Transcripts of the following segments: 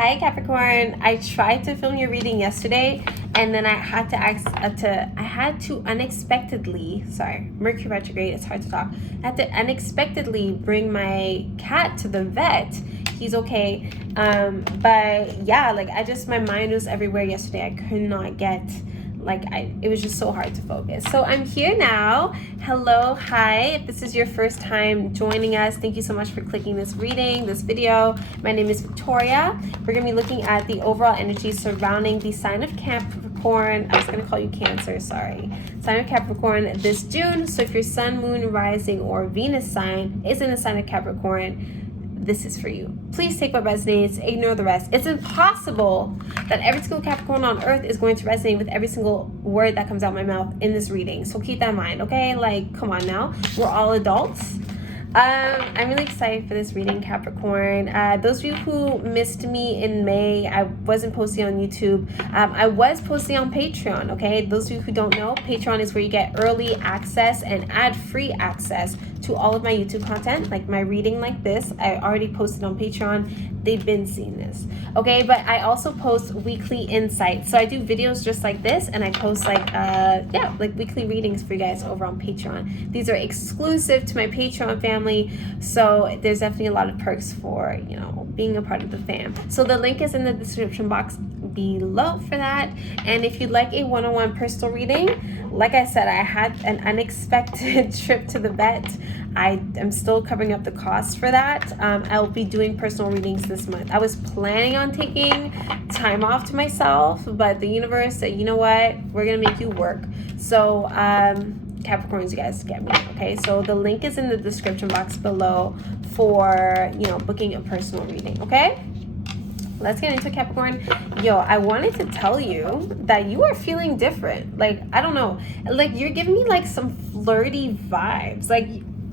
Hi Capricorn. I tried to film your reading yesterday, and then I had to unexpectedly, sorry, Mercury retrograde, it's hard to talk. I had to unexpectedly bring my cat to the vet. He's okay. But yeah, like my mind was everywhere yesterday. I could not get, it was just so hard to focus. So I'm here now. Hello, hi. If this is your first time joining us, thank you so much for clicking this video. My name is Victoria. We're gonna be looking at the overall energy surrounding the sign of Capricorn. I was gonna call you Cancer, sorry. Sign of Capricorn this June. So if your sun, moon, rising, or Venus sign is in the sign of Capricorn, this is for you. Please take what resonates, ignore the rest. It's impossible that every single Capricorn on earth is going to resonate with every single word that comes out my mouth in this reading. So keep that in mind, okay? Like, come on now. We're all adults. I'm really excited for this reading, Capricorn. Those of you who missed me in May, I wasn't posting on YouTube. I was posting on Patreon, okay? Those of you who don't know, Patreon is where you get early access and ad-free access to all of my YouTube content, like my reading like this. I already posted on Patreon. They've been seeing this, okay? But I also post weekly insights. So I do videos just like this, and I post like weekly readings for you guys over on Patreon. These are exclusive to my Patreon family, so there's definitely a lot of perks for, being a part of the fam. So the link is in the description box below for that. And if you'd like a one-on-one personal reading, like I said, I had an unexpected trip to the vet. I am still covering up the costs for that. I'll be doing personal readings this month. I was planning on taking time off to myself, but the universe said, you know what, we're gonna make you work. So Capricorns, you guys get me, okay? So the link is in the description box below for booking a personal reading, okay? Let's get into Capricorn. Yo, I wanted to tell you that you are feeling different. Like, I don't know, like you're giving me like some flirty vibes. Like,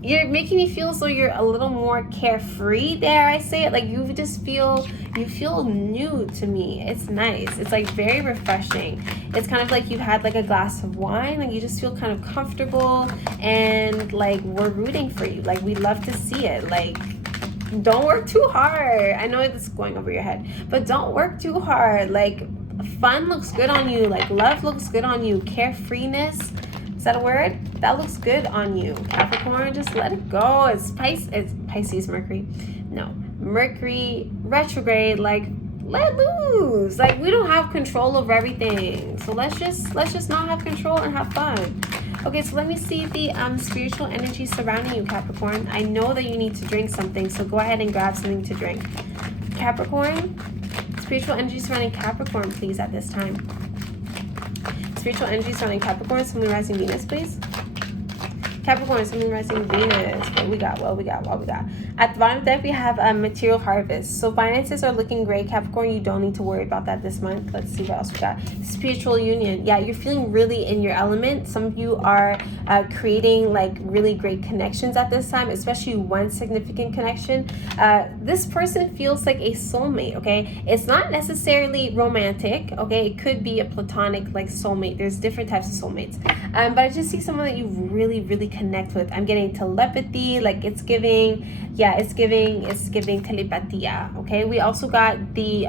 you're making me feel as though you're a little more carefree, dare I say it. Like, you feel new to me. It's nice. It's like very refreshing. It's kind of like you've had like a glass of wine. Like, you just feel kind of comfortable, and like we're rooting for you. Like, we love to see it. Like, don't work too hard. I know it's going over your head, but don't work too hard. Like, fun looks good on you. Like, love looks good on you. Carefreeness, is that a word? That looks good on you, Capricorn. Just let it go. It's Pisces Mercury. No, Mercury retrograde. Like, let loose. Like, we don't have control over everything. So let's just not have control and have fun. Okay, so let me see the spiritual energy surrounding you, Capricorn. I know that you need to drink something, so go ahead and grab something to drink. Capricorn, spiritual energy surrounding Capricorn, please, at this time. Spiritual energy surrounding Capricorn, Sun, Moon, Rising, Venus, please. Capricorn, Sun, Moon, Rising, Venus. What we got? At the bottom of the deck, we have a material harvest. So finances are looking great, Capricorn. You don't need to worry about that this month. Let's see what else we got. Spiritual union. Yeah, you're feeling really in your element. Some of you are creating like really great connections at this time, especially one significant connection. This person feels like a soulmate, okay? It's not necessarily romantic, okay? It could be a platonic like soulmate. There's different types of soulmates. But I just see someone that you really, really connect with. I'm getting telepathy, like it's giving telepatia, okay? We also got the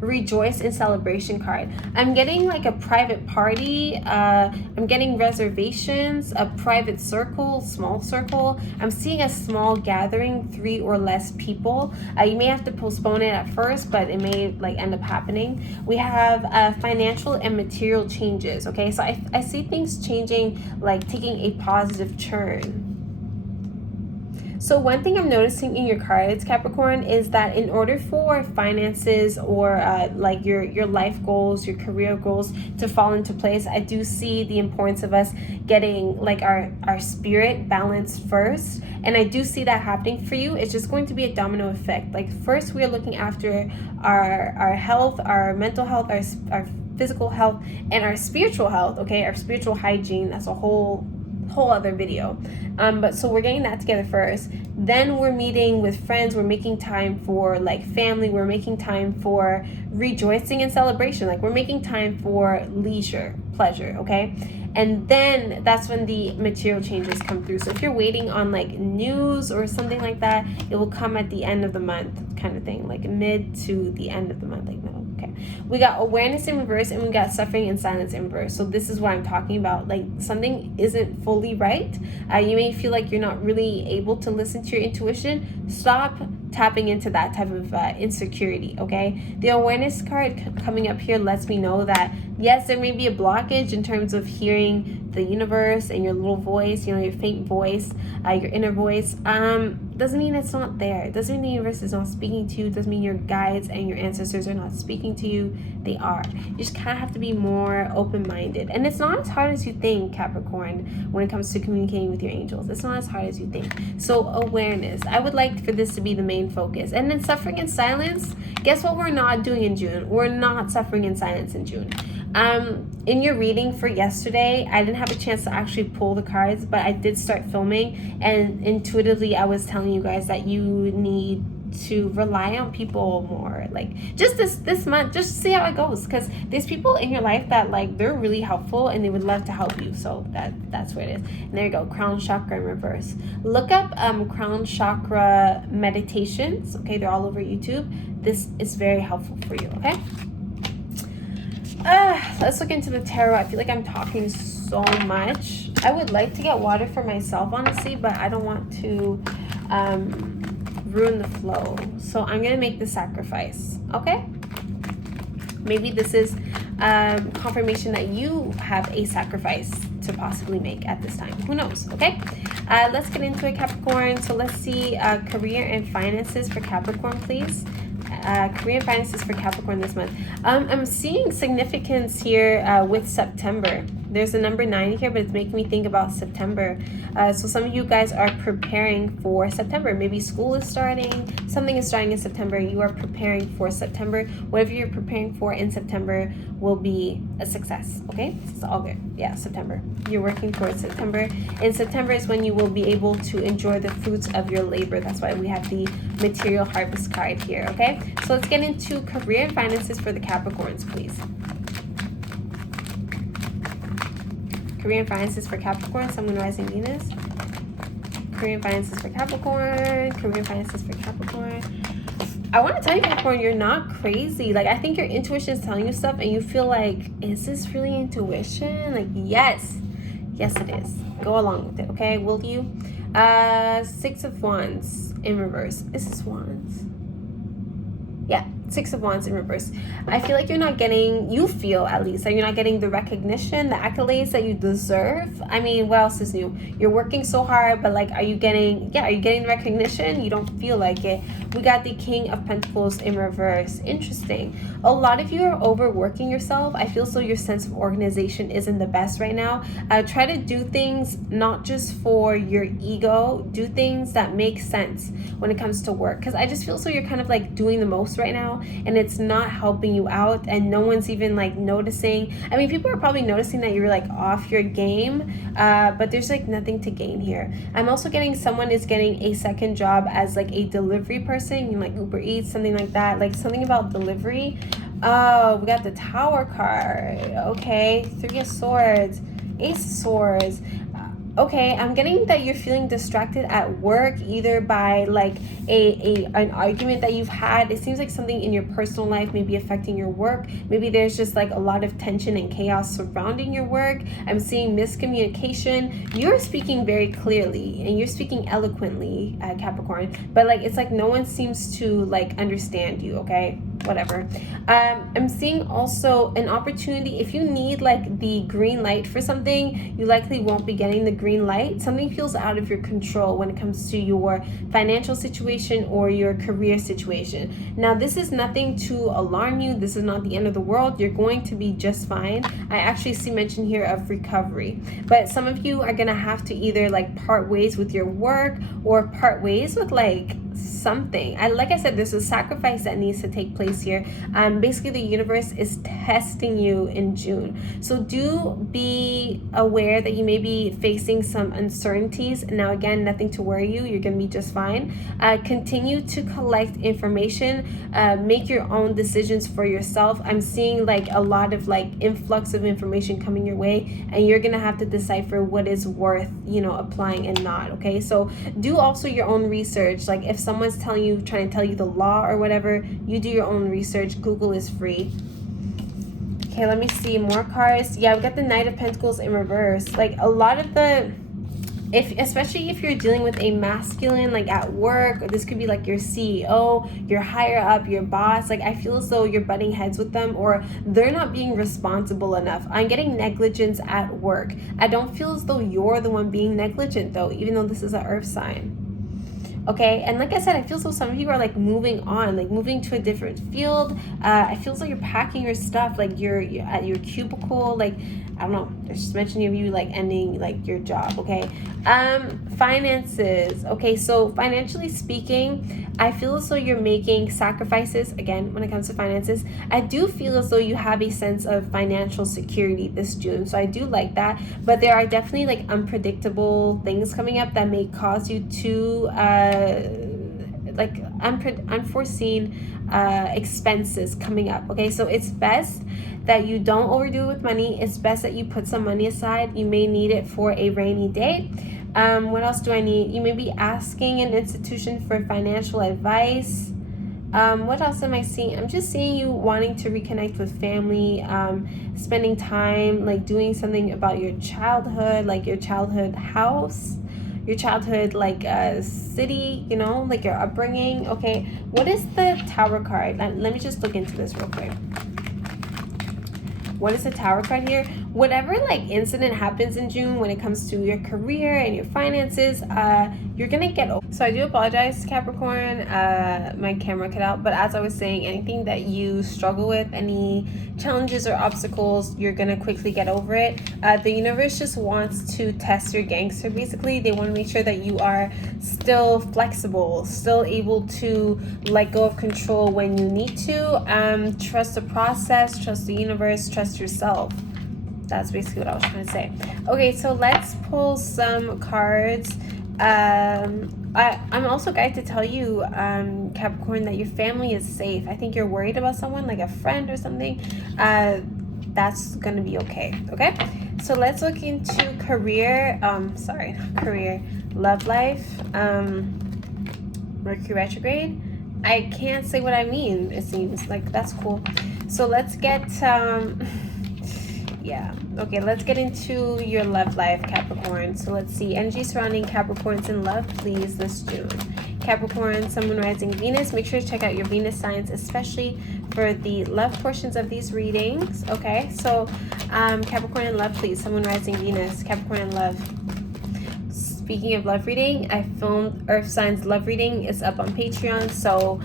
rejoice and celebration card. I'm getting like a private party. I'm getting reservations, a private circle, small circle. I'm seeing a small gathering, 3 or less people. You may have to postpone it at first, but it may like end up happening. We have financial and material changes, okay? So I see things changing, like taking a positive turn. So one thing I'm noticing in your cards, Capricorn, is that in order for finances or like your life goals, your career goals to fall into place, I do see the importance of us getting like our spirit balanced first. And I do see that happening for you. It's just going to be a domino effect. Like, first we're looking after our health, our mental health, our physical health, and our spiritual health, okay? Our spiritual hygiene. That's a whole other video. But so we're getting that together first. Then we're meeting with friends. We're making time for like family. We're making time for rejoicing and celebration. Like, we're making time for leisure, pleasure, okay? and then that's when the material changes come through. So if you're waiting on like news or something like that, it will come at the end of the month kind of thing, like mid to the end of the month, like middle. Okay, we got awareness in reverse, and we got suffering and silence in reverse. So this is what I'm talking about, like something isn't fully right. You may feel like you're not really able to listen to your intuition. Stop tapping into that type of insecurity. Okay, the awareness card coming up here lets me know that yes, there may be a blockage in terms of hearing the universe and your little voice, you know, your faint voice, your inner voice. Doesn't mean it's not there. It doesn't mean the universe is not speaking to you. It doesn't mean your guides and your ancestors are not speaking to you. They are. You just kind of have to be more open-minded. And it's not as hard as you think, Capricorn, when it comes to communicating with your angels. It's not as hard as you think. So awareness. I would like for this to be the main focus. And then suffering in silence. Guess what we're not doing in June? We're not suffering in silence in June. In your reading for yesterday, I didn't have a chance to actually pull the cards, but I did start filming, and intuitively I was telling you guys that you need to rely on people more, like just this month, just see how it goes, because there's people in your life that like they're really helpful and they would love to help you. So that's where it is. And there you go, crown chakra in reverse. Look up crown chakra meditations. Okay, they're all over YouTube. This is very helpful for you. Okay, let's look into the tarot. I feel like I'm talking so much. I would like to get water for myself, honestly, but I don't want to ruin the flow. So I'm gonna make the sacrifice. Okay, maybe this is confirmation that you have a sacrifice to possibly make at this time. Who knows? Okay, let's get into it, Capricorn. So let's see career and finances for Capricorn, please. Career and finances for Capricorn this month. I'm seeing significance here with September. There's a number 9 here, but it's making me think about September. So some of you guys are preparing for September. Maybe school is starting. Something is starting in September. You are preparing for September. Whatever you're preparing for in September will be a success. Okay? It's all good. Yeah, September. You're working towards September. And September is when you will be able to enjoy the fruits of your labor. That's why we have the material harvest card here. Okay? So let's get into career and finances for the Capricorns, please. Career and finances for Capricorn, Sun, Moon, Rising, Venus. Career and finances for Capricorn. Career and finances for Capricorn. I want to tell you, Capricorn, you're not crazy. Like, I think your intuition is telling you stuff and you feel like, is this really intuition? Like, yes. Yes, it is. Go along with it, okay? Will you? 6 of Wands in reverse. Is this Wands? Yeah, 6 of Wands in reverse. I feel like you're not getting, you feel at least, that you're not getting the recognition, the accolades that you deserve. I mean, what else is new? You're working so hard, but like, are you getting the recognition? You don't feel like it. We got the King of Pentacles in reverse. Interesting. A lot of you are overworking yourself. I feel so your sense of organization isn't the best right now. Try to do things not just for your ego. Do things that make sense when it comes to work. Because I just feel so you're kind of like doing the most right now, and it's not helping you out, and no one's even like noticing. I mean, people are probably noticing that you're like off your game, but there's like nothing to gain here. I'm also getting someone is getting a second job as like a delivery person, you know, like Uber Eats, something like that, like something about delivery. Oh, we got the Tower card. Okay, 3 of Swords, Ace of Swords. Okay, I'm getting that you're feeling distracted at work, either by like an argument that you've had. It seems like something in your personal life may be affecting your work. Maybe there's just like a lot of tension and chaos surrounding your work. I'm seeing miscommunication. You're speaking very clearly and you're speaking eloquently, Capricorn, but like it's like no one seems to like understand you. Okay, whatever. I'm seeing also an opportunity. If you need like the green light for something, you likely won't be getting the green light. Something feels out of your control when it comes to your financial situation or your career situation. Now, this is nothing to alarm you. This is not the end of the world. You're going to be just fine. I actually see mention here of recovery, but some of you are gonna have to either like part ways with your work or part ways with like something. Like I said, there's a sacrifice that needs to take place here. Basically the universe is testing you in June, so do be aware that you may be facing some uncertainties. Now again, nothing to worry you, you're gonna be just fine. Continue to collect information, make your own decisions for yourself. I'm seeing like a lot of like influx of information coming your way, and you're gonna have to decipher what is worth, you know, applying and not. Okay, so do also your own research. Like if someone's trying to tell you the law or whatever, you do your own research. Google is free. Okay, let me see more cards. Yeah, I've got the Knight of Pentacles in reverse. Like a lot of the, especially if you're dealing with a masculine, like at work, or this could be like your CEO, your higher up, your boss. Like I feel as though you're butting heads with them, or they're not being responsible enough. I'm getting negligence at work. I don't feel as though you're the one being negligent though, even though this is an earth sign. Okay, and like I said, I feel so some people are like moving on, like moving to a different field. I feel like you're packing your stuff, like you're at your cubicle, like I don't know, there's just mentioning of you like ending like your job. Okay, finances. Okay, so financially speaking, I feel as though you're making sacrifices. Again, when it comes to finances, I do feel as though you have a sense of financial security this June, so I do like that. But there are definitely like unpredictable things coming up that may cause you to like unforeseen expenses coming up. Okay, so it's best that you don't overdo it with money. It's best that you put some money aside. You may need it for a rainy day. What else do I need? You may be asking an institution for financial advice. What else am I seeing? I'm just seeing you wanting to reconnect with family, spending time, like doing something about your childhood, like your childhood house, your childhood like city, you know, like your upbringing. Okay, what is the Tower card? Let me just look into this real quick. What is the Tower card here? Whatever like incident happens in June when it comes to your career and your finances, you're gonna get over. So I do apologize, Capricorn, my camera cut out, but as I was saying, anything that you struggle with, any challenges or obstacles, you're gonna quickly get over it. The universe just wants to test your gangster. Basically, they want to make sure that you are still flexible, still able to let go of control when you need to. Trust the process, trust the universe, trust yourself. That's basically what I was trying to say. Okay, so let's pull some cards. I'm also guided to tell you, Capricorn, that your family is safe. I think you're worried about someone, like a friend or something. That's gonna be okay. Okay, so let's look into career. Sorry, not career. Love life. Mercury retrograde. I can't say what I mean. It seems like that's cool. So let's get yeah, okay, let's get into your love life, Capricorn. So let's see, energy surrounding Capricorns in love, please, this June. Capricorn, Sun, Moon, Rising, Venus. Make sure to check out your Venus signs, especially for the love portions of these readings. Okay, so Capricorn in love, please. Sun, Moon, Rising, Venus. Capricorn in love. Speaking of love reading, I filmed Earth Signs love reading. It's up on Patreon, so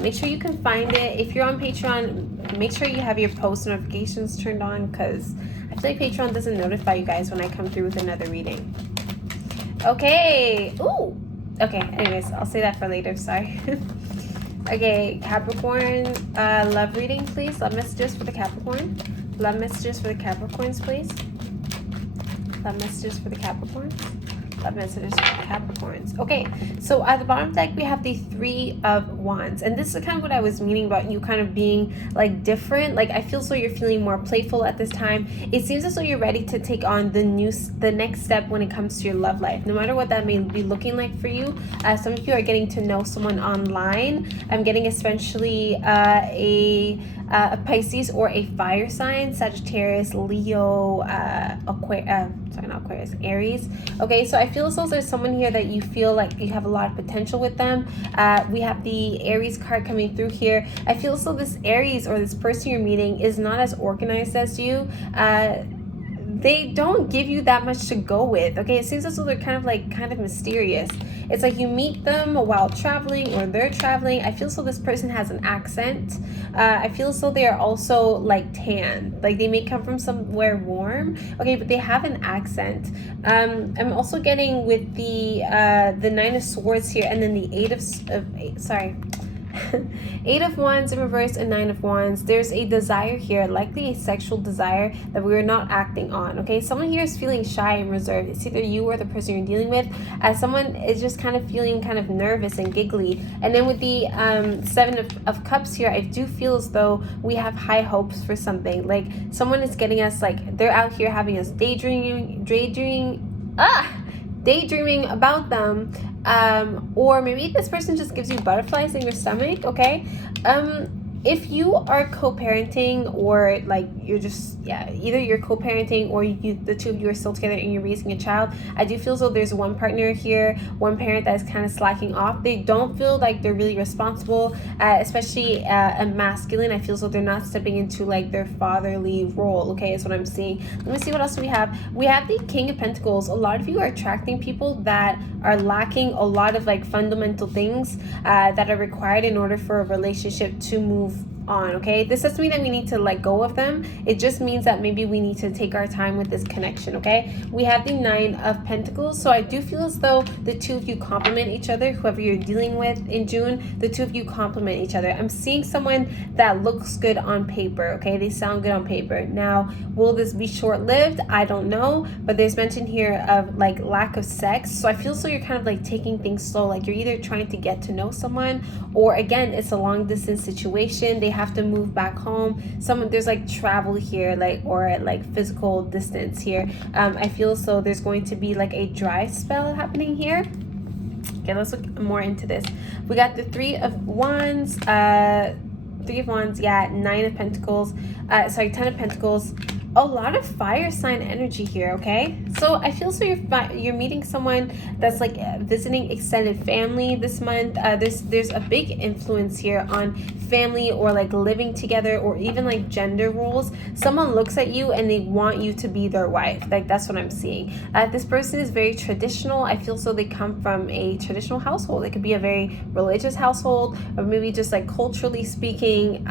make sure you can find it. If you're on Patreon, make sure you have your post notifications turned on, because I feel like Patreon doesn't notify you guys when I come through with another reading. Okay. Ooh. Okay, anyways, I'll say that for later. Sorry. Okay, Capricorn, love reading, please. Love messages for the Capricorn. Love messages for the Capricorns, please. Love messages for the Capricorns. Love messages for the Capricorns. Okay, so at the bottom deck we have the Three of Wands, and this is kind of what I was meaning about you kind of being like different. Like I feel so you're feeling more playful at this time. It seems as though you're ready to take on the next step when it comes to your love life, no matter what that may be looking like for you. Some of you are getting to know someone online. I'm getting especially a Pisces or a fire sign, Sagittarius, Leo, Aries. Okay, so I feel as though there's someone here that you feel like you have a lot of potential with them. We have the Aries card coming through here. I feel as though this Aries or this person you're meeting is not as organized as you. they don't give you that much to go with. Okay, it seems as though they're kind of mysterious. It's like you meet them while traveling or they're traveling. I feel so this person has an accent. I feel so they are also like tan, like they may come from somewhere warm. Okay, but they have an accent. I'm also getting with the Nine of Swords here, and then the Eight of Wands in reverse and Nine of Wands. There's a desire here, likely a sexual desire that we are not acting on. Okay, someone here is feeling shy and reserved. It's either you or the person you're dealing with, as someone is just kind of feeling kind of nervous and giggly. And then with the Seven of Cups here, I do feel as though we have high hopes for something. Like someone is getting us, like they're out here having us daydreaming about them, or maybe this person just gives you butterflies in your stomach. Okay, if you are co-parenting, or like you're just either you're co-parenting or the two of you are still together and you're raising a child, I do feel as though there's one partner here, one parent that is kind of slacking off. They don't feel like they're really responsible, especially a masculine. I feel as though they're not stepping into like their fatherly role. Okay, is what I'm seeing. Let me see what else we have. We have the King of Pentacles. A lot of you are attracting people that are lacking a lot of like fundamental things that are required in order for a relationship to move on. Okay, this doesn't mean that we need to let go of them. It just means that maybe we need to take our time with this connection. Okay, we have the Nine of Pentacles, so I do feel as though the two of you complement each other. Whoever you're dealing with in June, the two of you complement each other. I'm seeing someone that looks good on paper. Okay, they sound good on paper. Now, will this be short-lived? I don't know, but there's mention here of like lack of sex, so I feel so you're kind of like taking things slow. Like you're either trying to get to know someone, or again, it's a long distance situation. They have to move back home. There's like travel here, like, or like physical distance here. I feel so there's going to be like a dry spell happening here. Okay, let's look more into this. We got the Three of Wands, Nine of Pentacles, 10 of Pentacles. A lot of fire sign energy here. Okay, so I feel so you're meeting someone that's like visiting extended family this month. There's a big influence here on family, or like living together, or even like gender roles. Someone looks at you and they want you to be their wife. Like that's what I'm seeing. This person is very traditional. I feel so they come from a traditional household. It could be a very religious household, or maybe just like culturally speaking,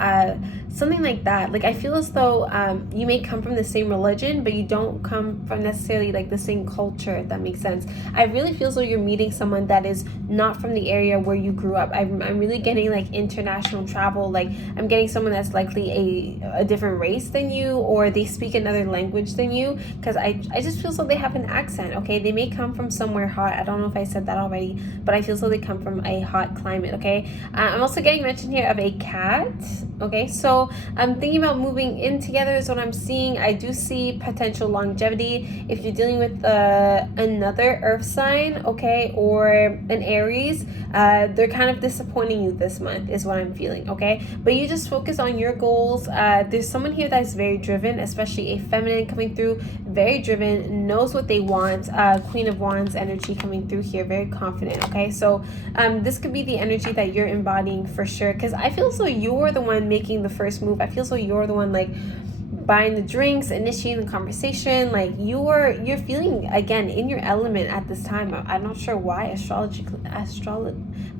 something like that. Like I feel as though you may come from the same religion, but you don't come from necessarily like the same culture, if that makes sense. I really feel as though you're meeting someone that is not from the area where you grew up. I'm really getting like international travel. Like I'm getting someone that's likely a different race than you, or they speak another language than you, because I just feel so they have an accent. Okay, they may come from somewhere hot. I don't know if I said that already, but I feel so they come from a hot climate. Okay, I'm also getting mentioned here of a cat. Okay, so I'm thinking about moving in together is what I'm seeing. I do see potential longevity. If you're dealing with another earth sign, okay, or an Aries, they're kind of disappointing you this month is what I'm feeling. Okay, but you just focus on your goals. There's someone here that's very driven, especially a feminine coming through, very driven, knows what they want. Queen of Wands energy coming through here, very confident. Okay, so this could be the energy that you're embodying for sure, because I feel so you're the one making the first move. I feel so you're the one like buying the drinks, initiating the conversation. Like you're feeling again in your element at this time. I'm not sure why,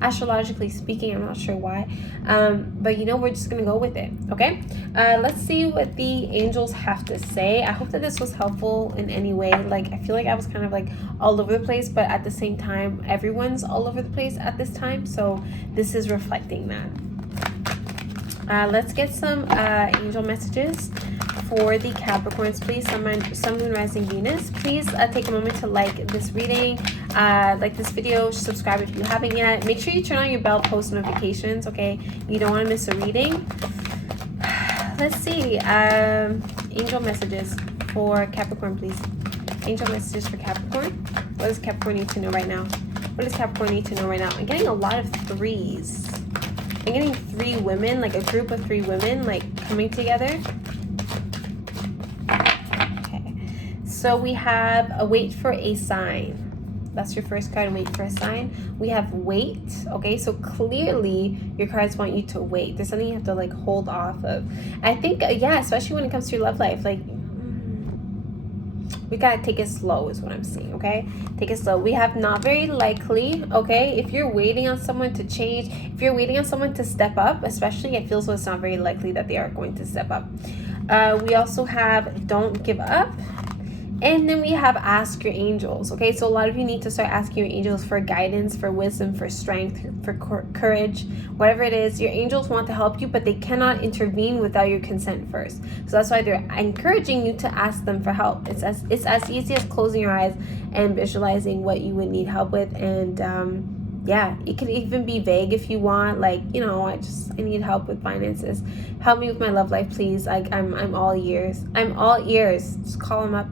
astrologically speaking, I'm not sure why, but you know, we're just gonna go with it. Okay, let's see what the angels have to say. I hope that this was helpful in any way. Like I feel like I was kind of like all over the place, but at the same time everyone's all over the place at this time, so this is reflecting that. Let's get some angel messages for the Capricorns, please. Sun, Moon, Rising, Venus. Please take a moment to like this reading, like this video, subscribe if you haven't yet. Make sure you turn on your bell post notifications, okay? You don't want to miss a reading. Let's see. Angel messages for Capricorn, please. Angel messages for Capricorn. What does Capricorn need to know right now? What does Capricorn need to know right now? I'm getting a lot of threes. I'm getting 3 women, like a group of 3 women, like coming together. Okay, so we have a wait for a sign. That's your first card, wait for a sign. We have wait. Okay, so clearly your cards want you to wait. There's something you have to like hold off of. I think, yeah, especially when it comes to your love life, like we gotta take it slow is what I'm saying, okay? Take it slow. We have not very likely, okay? If you're waiting on someone to change, if you're waiting on someone to step up, especially, I feel so it's not very likely that they are going to step up. We also have don't give up. And then we have ask your angels, okay? So a lot of you need to start asking your angels for guidance, for wisdom, for strength, for courage, whatever it is. Your angels want to help you, but they cannot intervene without your consent first. So that's why they're encouraging you to ask them for help. It's as easy as closing your eyes and visualizing what you would need help with. And yeah, it can even be vague if you want, like, you know, I need help with finances. Help me with my love life, please. Like, I'm all ears. I'm all ears. Just call them up.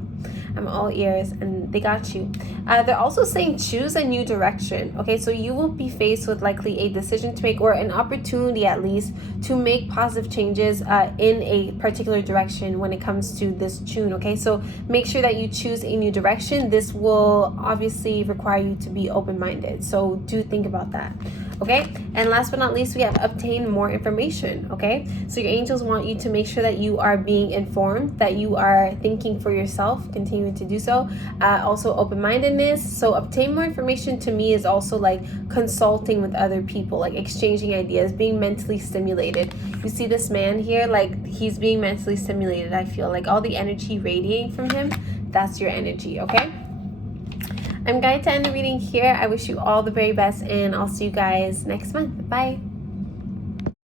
I'm all ears, and they got you. They're also saying choose a new direction. Okay, so you will be faced with likely a decision to make, or an opportunity at least, to make positive changes in a particular direction when it comes to this June. Okay, so make sure that you choose a new direction. This will obviously require you to be open-minded, so do think about that. Okay, and last but not least, we have obtain more information. Okay, so your angels want you to make sure that you are being informed, that you are thinking for yourself, continuing to do so. Also open-mindedness. So obtain more information to me is also like consulting with other people, like exchanging ideas, being mentally stimulated. You see this man here, like he's being mentally stimulated. I feel like all the energy radiating from him, that's your energy. Okay, I'm going to end the reading here. I wish you all the very best, and I'll see you guys next month. Bye.